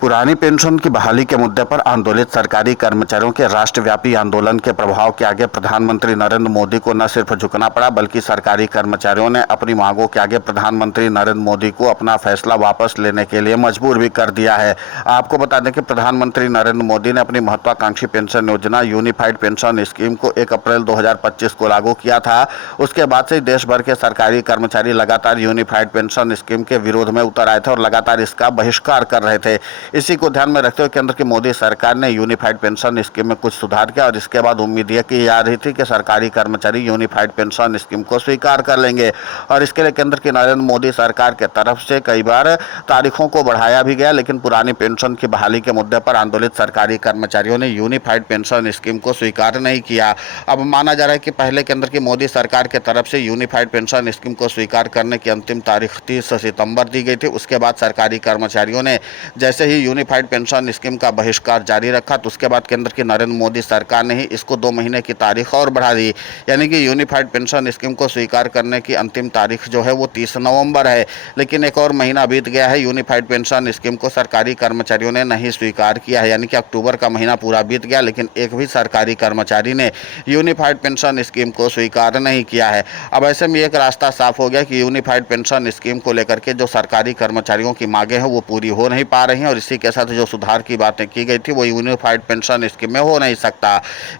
पुरानी पेंशन की बहाली के मुद्दे पर आंदोलित सरकारी कर्मचारियों के राष्ट्रव्यापी आंदोलन के प्रभाव के आगे प्रधानमंत्री नरेंद्र मोदी को न सिर्फ झुकना पड़ा, बल्कि सरकारी कर्मचारियों ने अपनी मांगों के आगे प्रधानमंत्री नरेंद्र मोदी को अपना फैसला वापस लेने के लिए मजबूर भी कर दिया है। आपको बता दें कि प्रधानमंत्री नरेंद्र मोदी ने अपनी महत्वाकांक्षी पेंशन योजना यूनिफाइड पेंशन स्कीम को 1 अप्रैल 2025 को लागू किया था। उसके बाद से देश भर के सरकारी कर्मचारी लगातार यूनिफाइड पेंशन स्कीम के विरोध में उतर आए थे और लगातार इसका बहिष्कार कर रहे थे। इसी को ध्यान में रखते हुए केंद्र की मोदी सरकार ने यूनिफाइड पेंशन स्कीम में कुछ सुधार किया और इसके बाद उम्मीद यह की जा रही थी कि सरकारी कर्मचारी यूनिफाइड पेंशन स्कीम को स्वीकार कर लेंगे और इसके लिए केंद्र की नरेंद्र मोदी सरकार के तरफ से कई बार तारीखों को बढ़ाया भी गया, लेकिन पुरानी पेंशन की बहाली के मुद्दे पर आंदोलित सरकारी कर्मचारियों ने यूनिफाइड पेंशन स्कीम को स्वीकार नहीं किया। अब माना जा रहा है कि पहले केंद्र की मोदी सरकार के तरफ से यूनिफाइड पेंशन स्कीम को स्वीकार करने की अंतिम तारीख 30 सितंबर दी गई थी। उसके बाद सरकारी कर्मचारियों ने जैसे ही यूनिफाइड पेंशन स्कीम का बहिष्कार जारी रखा तो उसके बाद केंद्र की नरेंद्र मोदी सरकार ने ही इसको 2 महीने की तारीख और बढ़ा दी, यानी कि यूनिफाइड पेंशन स्कीम को स्वीकार करने की अंतिम तारीख जो है वो 30 नवंबर है। लेकिन एक और महीना बीत गया है, यूनिफाइड पेंशन स्कीम को सरकारी कर्मचारियों ने नहीं स्वीकार किया है, यानी कि अक्टूबर का महीना पूरा बीत गया लेकिन एक भी सरकारी कर्मचारी ने यूनिफाइड पेंशन स्कीम को स्वीकार नहीं किया है। अब ऐसे में एक रास्ता साफ हो गया कि यूनिफाइड पेंशन स्कीम को लेकर के जो सरकारी कर्मचारियों की मांगे हैं वो पूरी हो नहीं पा रही हैं और इसी के साथ जो सुधार की बातें की गई थी वो यूनिफाइड पेंशन स्कीम में हो नहीं सकता।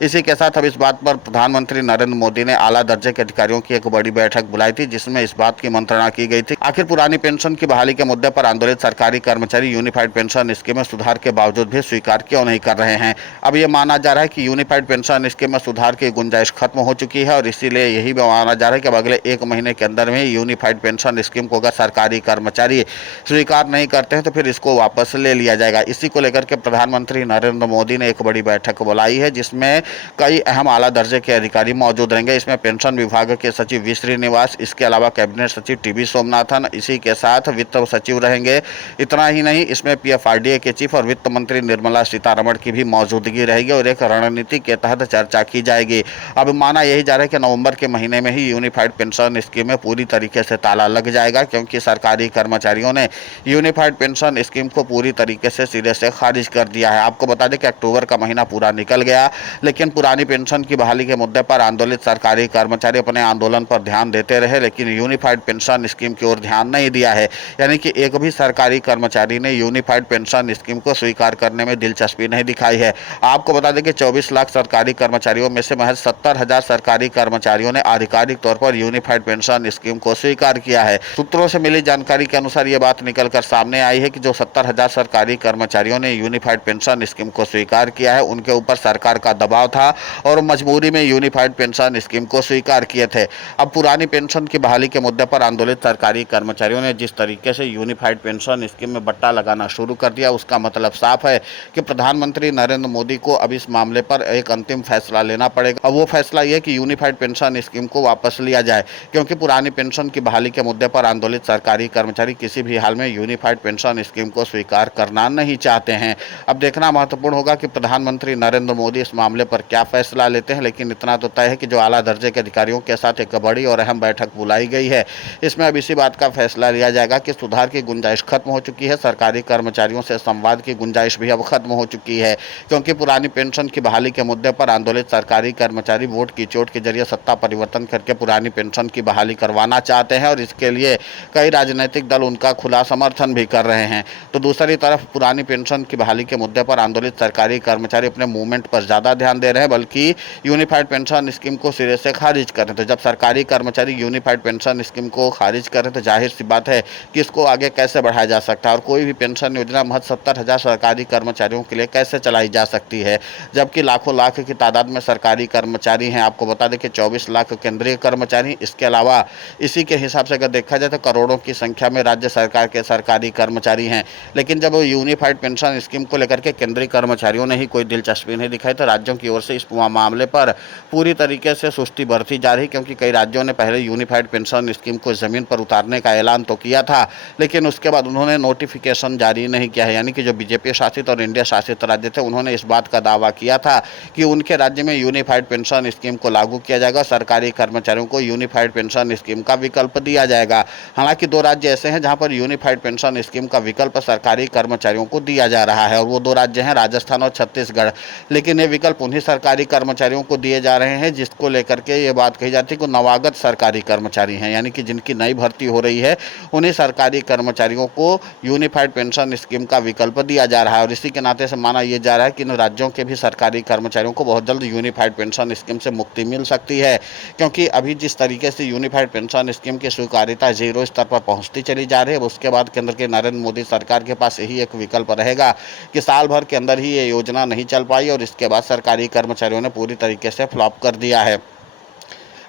इसी के साथ अब इस बात पर प्रधानमंत्री नरेंद्र मोदी ने आला दर्जे के अधिकारियों की एक बड़ी बैठक बुलाई थी, जिसमें इस बात की मंत्रणा की गई थी आखिर पुरानी पेंशन की बहाली के मुद्दे पर आंदोलित सरकारी कर्मचारी यूनिफाइड पेंशन स्कीम में सुधार के बावजूद भी स्वीकार क्यों नहीं कर रहे हैं। अब ये माना जा रहा है कि यूनिफाइड पेंशन स्कीम में सुधार की गुंजाइश खत्म हो चुकी है और इसीलिए यही माना जा रहा है कि अब अगले 1 महीने के अंदर में यूनिफाइड पेंशन स्कीम को अगर सरकारी कर्मचारी स्वीकार नहीं करते हैं तो फिर इसको वापस ले लिया जाएगा। इसी को लेकर के प्रधानमंत्री नरेंद्र मोदी ने एक बड़ी बैठक बुलाई है, जिसमें कई अहम आला दर्जे के अधिकारी मौजूद रहेंगे। इसमें पेंशन विभाग के सचिव वी श्रीनिवास, इसके अलावा कैबिनेट सचिव टी बी सोमनाथन, इसी के साथ वित्त सचिव रहेंगे। इतना ही नहीं, इसमें पीएफआरडीए के चीफ और वित्त मंत्री निर्मला सीतारमण की भी मौजूदगी रहेगी और एक रणनीति के तहत चर्चा की जाएगी। अब माना यही जा रहा है कि नवंबर के महीने में ही यूनिफाइड पेंशन स्कीम में पूरी तरीके से ताला लग जाएगा, क्योंकि सरकारी कर्मचारियों ने यूनिफाइड पेंशन स्कीम को पूरी तरीके से सिरे से खारिज कर दिया है। आपको बता दें कि अक्टूबर का महीना पूरा निकल गया, लेकिन पुरानी पेंशन की बहाली के मुद्दे पर आंदोलित सरकारी कर्मचारी अपने आंदोलन पर ध्यान देते रहे, लेकिन यूनिफाइड पेंशन स्कीम की ओर ध्यान नहीं दिया है। यानी कि एक भी सरकारी कर्मचारी ने यूनिफाइड पेंशन स्कीम को स्वीकार करने में दिलचस्पी नहीं दिखाई है। आपको बता दें कि 24 लाख सरकारी कर्मचारियों में से महज 70,000 सरकारी कर्मचारियों ने आधिकारिक तौर पर यूनिफाइड पेंशन स्कीम को स्वीकार किया है। सूत्रों से मिली जानकारी के अनुसार ये बात निकलकर सामने आई है कि जो 70,000 सरकारी कर्मचारियों ने यूनिफाइड पेंशन स्कीम को स्वीकार किया है, उनके ऊपर सरकार का दबाव था और मजबूरी में यूनिफाइड पेंशन स्कीम को स्वीकार किए थे। अब पुरानी पेंशन की बहाली के मुद्दे पर आंदोलित सरकारी कर्मचारियों ने जिस तरीके से यूनिफाइड पेंशन स्कीम में बट्टा लगाना शुरू कर दिया, उसका मतलब साफ है कि प्रधानमंत्री नरेंद्र मोदी को अब इस मामले पर एक अंतिम फैसला लेना पड़ेगा। अब वो फैसला ये कि यूनिफाइड पेंशन स्कीम को वापस लिया जाए, क्योंकि पुरानी पेंशन की बहाली के मुद्दे पर आंदोलित सरकारी कर्मचारी किसी भी हाल में यूनिफाइड पेंशन स्कीम को स्वीकार करना नहीं चाहते हैं। अब देखना महत्वपूर्ण होगा कि प्रधानमंत्री नरेंद्र मोदी इस मामले पर क्या फैसला लेते हैं, लेकिन इतना तो तय है कि जो आला दर्जे के अधिकारियों के साथ एक बड़ी और अहम बैठक बुलाई गई है, इसमें अब इसी बात का फैसला लिया जाएगा कि सुधार की गुंजाइश खत्म हो चुकी है, सरकारी कर्मचारियों से संवाद की गुंजाइश भी अब खत्म हो चुकी है, क्योंकि पुरानी पेंशन की बहाली के मुद्दे पर आंदोलित सरकारी कर्मचारी वोट की चोट के जरिए सत्ता परिवर्तन करके पुरानी पेंशन की बहाली करवाना चाहते हैं और इसके लिए कई राजनीतिक दल उनका खुला समर्थन भी कर रहे हैं। तो दूसरी तरफ पुरानी पेंशन की बहाली के मुद्दे पर आंदोलित सरकारी कर्मचारी अपने मूवमेंट पर ज़्यादा ध्यान दे रहे हैं, बल्कि यूनिफाइड पेंशन स्कीम को सिरे से खारिज कर रहे हैं। तो जब सरकारी कर्मचारी यूनिफाइड पेंशन स्कीम को खारिज कर रहे हैं तो जाहिर सी बात है कि इसको आगे कैसे बढ़ाया जा सकता है और कोई भी पेंशन योजना महज 70,000 सरकारी कर्मचारियों के लिए कैसे चलाई जा सकती है, जबकि लाखों लाख की तादाद में सरकारी कर्मचारी हैं। आपको बता दें कि 24 लाख केंद्रीय कर्मचारी, इसके अलावा इसी के हिसाब से अगर देखा जाए तो करोड़ों की संख्या में राज्य सरकार के सरकारी कर्मचारी हैं। लेकिन जब यूनिफाइड पेंशन स्कीम को लेकर के केंद्रीय कर्मचारियों ने ही कोई दिलचस्पी नहीं दिखाई तो राज्यों की ओर से इस मामले पर पूरी तरीके से सुस्ती बरती जा रही, क्योंकि कई राज्यों ने पहले यूनिफाइड पेंशन स्कीम को जमीन पर उतारने का ऐलान तो किया था, लेकिन उसके बाद उन्होंने नोटिफिकेशन जारी नहीं किया है। यानी कि जो बीजेपी शासित और इंडिया शासित राज्य थे, उन्होंने इस बात का दावा किया था कि उनके राज्य में यूनिफाइड पेंशन स्कीम को लागू किया जाएगा, सरकारी कर्मचारियों को यूनिफाइड पेंशन स्कीम का विकल्प दिया जाएगा। हालांकि 2 राज्य ऐसे हैं जहां पर यूनिफाइड पेंशन स्कीम का विकल्प सरकारी कर्मचारियों को दिया जा रहा है, और वो 2 राज्य हैं राजस्थान और छत्तीसगढ़। लेकिन ये विकल्प उन्हीं सरकारी कर्मचारियों को दिए जा रहे हैं जिसको लेकर के ये बात कही जाती है कि नवागत सरकारी कर्मचारी हैं, यानी कि जिनकी नई भर्ती हो रही है, उन्हीं सरकारी कर्मचारियों को यूनिफाइड पेंशन स्कीम का विकल्प दिया जा रहा है। और इसी के नाते से माना यह जा रहा है कि इन राज्यों के भी सरकारी कर्मचारियों को बहुत जल्द यूनिफाइड पेंशन स्कीम से मुक्ति मिल सकती है, क्योंकि अभी जिस तरीके से यूनिफाइड पेंशन स्कीम की स्वीकार्यता जीरो स्तर पर पहुंचती चली जा रही है, उसके बाद केंद्र के नरेंद्र मोदी सरकार के पास यही एक विकल्प रहेगा कि साल भर के अंदर ही ये योजना नहीं चल पाई और इसके बाद सरकारी कर्मचारियों ने पूरी तरीके से फ्लॉप कर दिया है।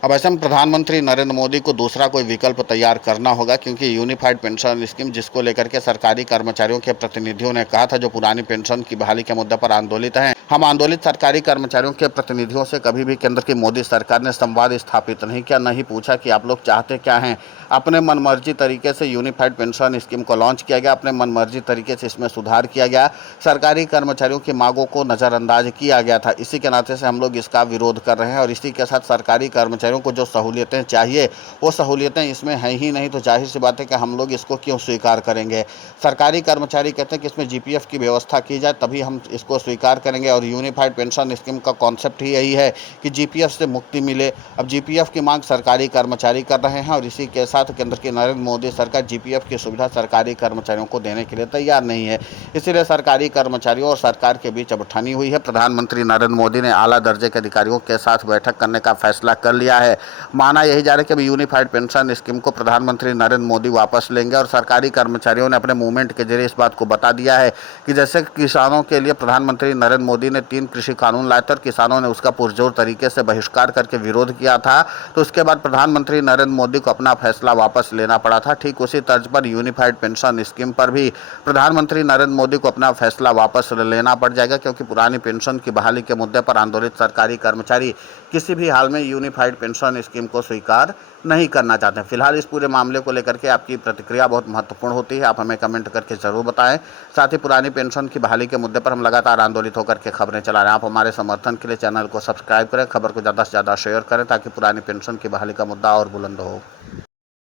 अब ऐसे में प्रधानमंत्री नरेंद्र मोदी को दूसरा कोई विकल्प तैयार करना होगा, क्योंकि यूनिफाइड पेंशन स्कीम जिसको लेकर के सरकारी कर्मचारियों के प्रतिनिधियों ने कहा था, जो पुरानी पेंशन की बहाली के मुद्दे पर आंदोलित हैं, हम आंदोलित सरकारी कर्मचारियों के प्रतिनिधियों से कभी भी केंद्र की मोदी सरकार ने संवाद स्थापित नहीं किया, नहीं पूछा कि आप लोग चाहते क्या हैं। अपने मनमर्जी तरीके से यूनिफाइड पेंशन स्कीम को लॉन्च किया गया, अपने मनमर्जी तरीके से इसमें सुधार किया गया, सरकारी कर्मचारियों की मांगों को नज़रअंदाज किया गया था। इसी के नाते से हम लोग इसका विरोध कर रहे हैं, और इसी के साथ सरकारी कर्मचारियों को जो सहूलियतें चाहिए वो सहूलियतें इसमें हैं ही नहीं, तो जाहिर सी बात है कि हम लोग इसको क्यों स्वीकार करेंगे। सरकारी कर्मचारी कहते हैं कि इसमें जीपीएफ की व्यवस्था की जाए तभी हम इसको स्वीकार करेंगे, और यूनिफाइड पेंशन स्कीम का कॉन्सेप्ट ही यही है कि जीपीएफ से मुक्ति मिले। अब जीपीएफ की मांग सरकारी कर्मचारी कर रहे हैं, और इसी के साथ केंद्र की नरेंद्र मोदी सरकार जीपीएफ की सुविधा सरकारी कर्मचारियों को देने के लिए तैयार नहीं है। इसीलिए सरकारी कर्मचारियों और सरकार के बीच अब ठनी हुई है। प्रधानमंत्री नरेंद्र मोदी ने आला दर्जे के अधिकारियों के साथ बैठक करने का फैसला कर लिया है। माना यही जा रहा है कि अभी यूनिफाइड पेंशन स्कीम को प्रधानमंत्री नरेंद्र मोदी वापस लेंगे, और सरकारी कर्मचारियों ने अपने मूवमेंट के जरिए इस बात को बता दिया है कि जैसे किसानों के लिए प्रधानमंत्री नरेंद्र मोदी ने 3 कृषि कानून लाए थे और किसानों ने उसका पुरजोर तरीके से बहिष्कार करके विरोध किया था, तो उसके बाद प्रधानमंत्री नरेंद्र मोदी को अपना फैसला वापस लेना पड़ा था। ठीक उसी तर्ज पर यूनिफाइड पेंशन स्कीम पर भी प्रधानमंत्री नरेंद्र मोदी को अपना फैसला वापस लेना पड़ जाएगा, क्योंकि पुरानी पेंशन की बहाली के मुद्दे पर आंदोलित सरकारी कर्मचारी किसी भी हाल में यूनिफाइड पेंशन स्कीम को स्वीकार नहीं करना चाहते हैं। फिलहाल इस पूरे मामले को लेकर के आपकी प्रतिक्रिया बहुत महत्वपूर्ण होती है, आप हमें कमेंट करके जरूर बताएं। साथ ही पुरानी पेंशन की बहाली के मुद्दे पर हम लगातार आंदोलित होकर के खबरें चला रहे हैं। आप हमारे समर्थन के लिए चैनल को सब्सक्राइब करें, खबर को ज़्यादा से ज़्यादा शेयर करें, ताकि पुरानी पेंशन की बहाली का मुद्दा और बुलंद हो।